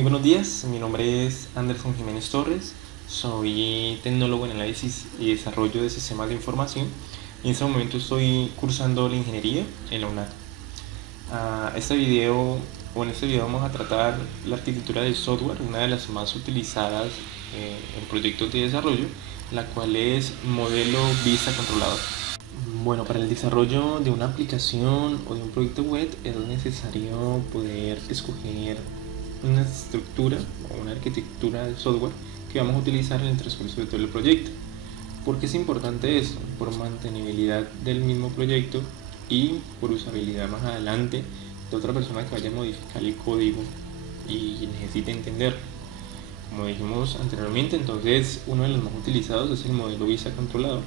Muy buenos días, mi nombre es Anderson Jiménez Torres, soy tecnólogo en análisis y desarrollo de sistemas de información y en este momento estoy cursando la ingeniería en la UNAD. En este video vamos a tratar la arquitectura del software, una de las más utilizadas en proyectos de desarrollo, la cual es modelo vista controlador. Bueno, para el desarrollo de una aplicación o de un proyecto web es necesario poder escoger una estructura o una arquitectura de software que vamos a utilizar en el transcurso de todo el proyecto. ¿Por qué es importante esto? Por mantenibilidad del mismo proyecto y por usabilidad más adelante de otra persona que vaya a modificar el código y necesite entender. Como dijimos anteriormente, entonces uno de los más utilizados es el modelo vista controlador,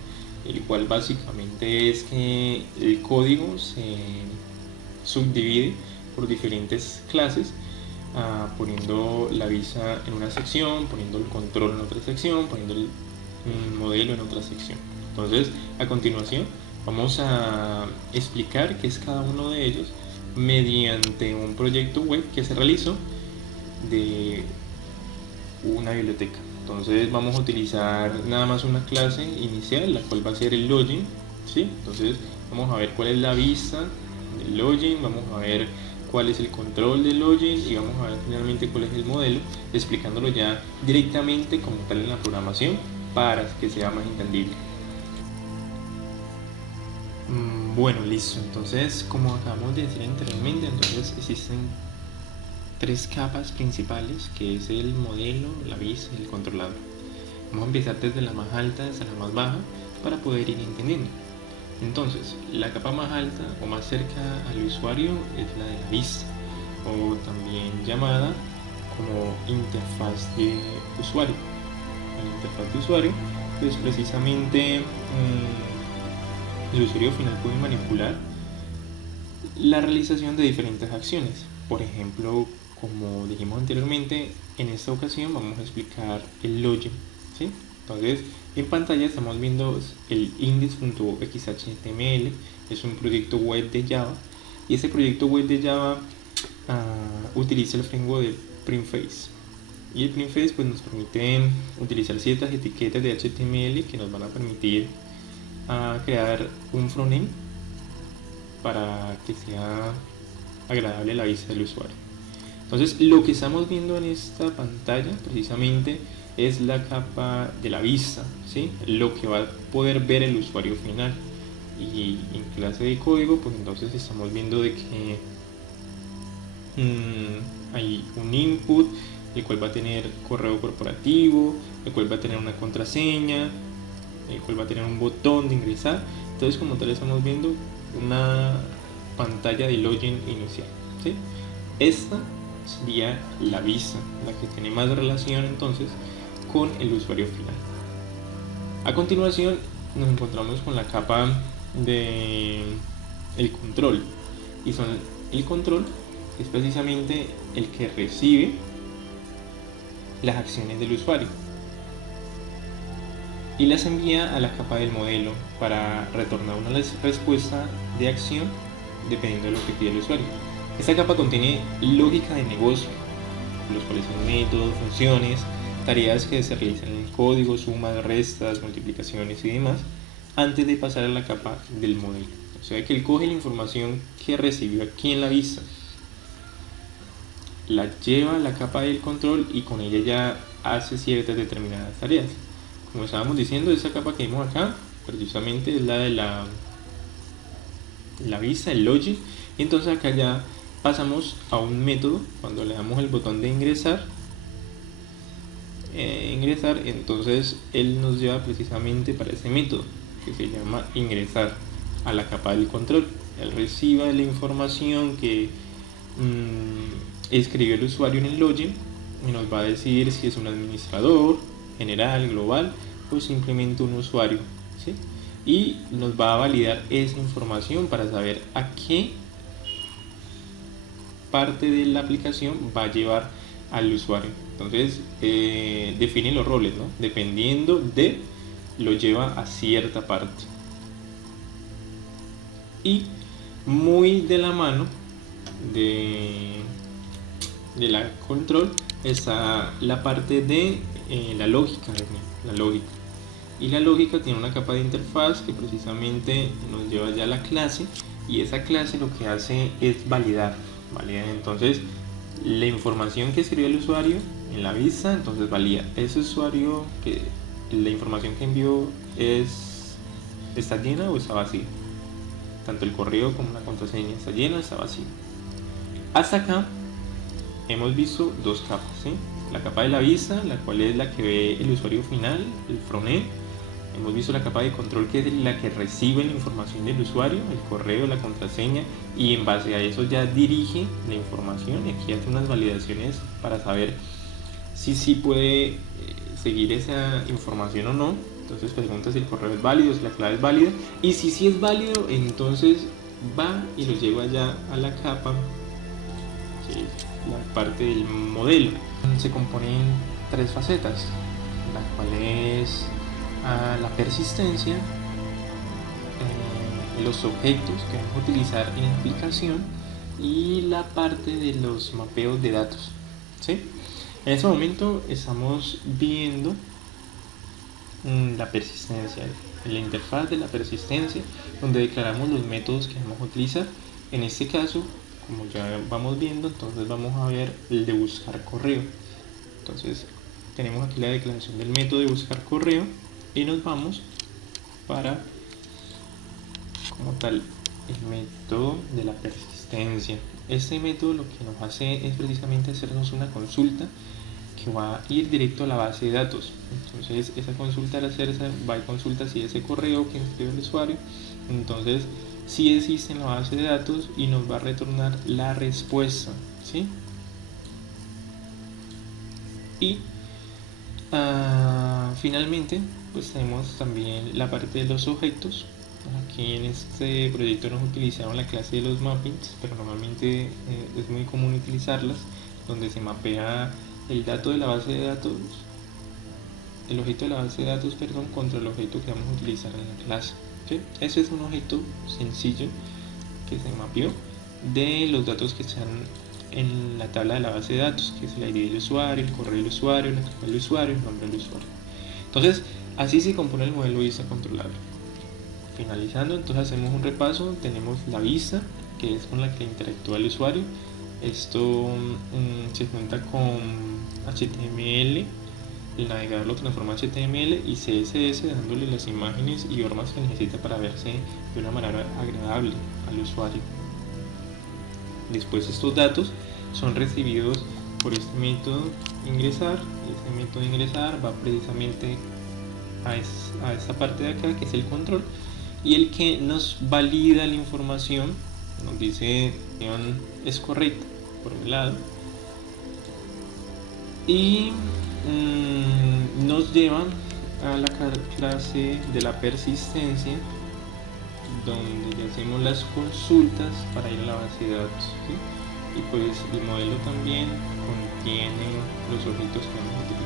el cual básicamente es que el código se subdivide por diferentes clases, poniendo la vista en una sección, poniendo el control en otra sección, poniendo el modelo en otra sección. Entonces, a continuación vamos a explicar qué es cada uno de ellos mediante un proyecto web que se realizó de una biblioteca. Entonces vamos a utilizar nada más una clase inicial, la cual va a ser el login, ¿sí? Entonces vamos a ver cuál es la vista del login, vamos a ver cuál es el control del login y vamos a ver finalmente cuál es el modelo, explicándolo ya directamente como tal en la programación para que sea más entendible. Bueno, listo. Entonces, como acabamos de decir anteriormente, entonces existen tres capas principales, que es el modelo, la vista y el controlador. Vamos a empezar desde la más alta hasta la más baja para poder ir entendiendo. Entonces, la capa más alta o más cerca al usuario es la de la vista, o también llamada como interfaz de usuario. La interfaz de usuario, pues precisamente el usuario final puede manipular la realización de diferentes acciones. Por ejemplo, como dijimos anteriormente, en esta ocasión vamos a explicar el login, ¿sí? Entonces, en pantalla estamos viendo el index.xhtml, es un proyecto web de Java, y este proyecto web de Java utiliza el framework de Printface. Y el Printface pues, nos permite utilizar ciertas etiquetas de HTML que nos van a permitir crear un frontend para que sea agradable a la vista del usuario. Entonces, lo que estamos viendo en esta pantalla precisamente es la capa de la vista, ¿sí? Lo que va a poder ver el usuario final. Y en clase de código, pues entonces estamos viendo de que hay un input, el cual va a tener correo corporativo, el cual va a tener una contraseña, el cual va a tener un botón de ingresar. Entonces, como tal, estamos viendo una pantalla de login inicial, ¿sí? Esta sería la vista, la que tiene más relación entonces con el usuario final. A continuación nos encontramos con la capa de el control, y el control es precisamente el que recibe las acciones del usuario y las envía a la capa del modelo para retornar una respuesta de acción dependiendo de lo que pide el usuario. Esta capa contiene lógica de negocio, los cuales son métodos, funciones, tareas que se realizan en el código, sumas, restas, multiplicaciones y demás, antes de pasar a la capa del modelo. O sea que él coge la información que recibió aquí en la vista, la lleva a la capa del control y con ella ya hace ciertas determinadas tareas. Como estábamos diciendo, esa capa que vemos acá precisamente es la de la vista, el login. Y entonces acá ya pasamos a un método. Cuando le damos el botón de ingresar, entonces él nos lleva precisamente para ese método que se llama ingresar a la capa del control. Él recibe la información que escribió el usuario en el login y nos va a decir si es un administrador, general, global o simplemente un usuario, ¿sí? Y nos va a validar esa información para saber a qué parte de la aplicación va a llevar al usuario. Entonces define los roles, ¿no? Dependiendo de, lo lleva a cierta parte. Y muy de la mano de la control está la parte de la lógica, la lógica. Y la lógica tiene una capa de interfaz que precisamente nos lleva ya a la clase, y esa clase lo que hace es validar. Entonces la información que escribió el usuario en la vista, entonces valida ese usuario, que la información que envió está llena o está vacía. Tanto el correo como la contraseña está llena o está vacía. Hasta acá hemos visto dos capas, ¿sí? La capa de la vista, la cual es la que ve el usuario final, el frontend. Hemos visto la capa de control, que es la que recibe la información del usuario, el correo, la contraseña, y en base a eso ya dirige la información, y aquí hace unas validaciones para saber si sí puede seguir esa información o no. Entonces pregunta si el correo es válido, si la clave es válida, y si sí es válido, entonces va y lo lleva ya a la capa, que es la parte del modelo. Se compone en tres facetas, la cual es la persistencia, los objetos que vamos a utilizar en la aplicación, y la parte de los mapeos de datos, ¿sí? En este momento estamos viendo la persistencia, la interfaz de la persistencia, donde declaramos los métodos que vamos a utilizar. En este caso, como ya vamos viendo, entonces vamos a ver el de buscar correo. Entonces tenemos aquí la declaración del método de buscar correo, y nos vamos para, como tal, el método de la persistencia. Este método lo que nos hace es precisamente hacernos una consulta que va a ir directo a la base de datos. Entonces esa consulta, al hacerse, va y consulta si ese correo que escribe el usuario, entonces si existe en la base de datos, y nos va a retornar la respuesta, ¿sí? Y finalmente pues tenemos también la parte de los objetos. Aquí en este proyecto nos utilizaron la clase de los mappings, pero normalmente es muy común utilizarlas, donde se mapea el dato de la base de datos, el objeto de la base de datos, contra el objeto que vamos a utilizar en la clase, ¿sí? Ese es un objeto sencillo que se mapeó de los datos que están en la tabla de la base de datos, que es el ID del usuario, el correo del usuario, la clave del usuario, el nombre del usuario. Entonces así se compone el modelo vista controlable. Finalizando, entonces hacemos un repaso. Tenemos la vista, que es con la que interactúa el usuario. Esto se junta con HTML, el navegador lo transforma en HTML, y CSS, dándole las imágenes y formas que necesita para verse de una manera agradable al usuario. Después estos datos son recibidos por este método ingresar, y este método ingresar va precisamente a esta parte de acá, que es el control, y el que nos valida la información, nos dice que es correcta por un lado, y nos lleva a la clase de la persistencia, donde ya hacemos las consultas para ir a la base de datos, ¿sí? Y pues el modelo también contiene los objetos que vamos a utilizar.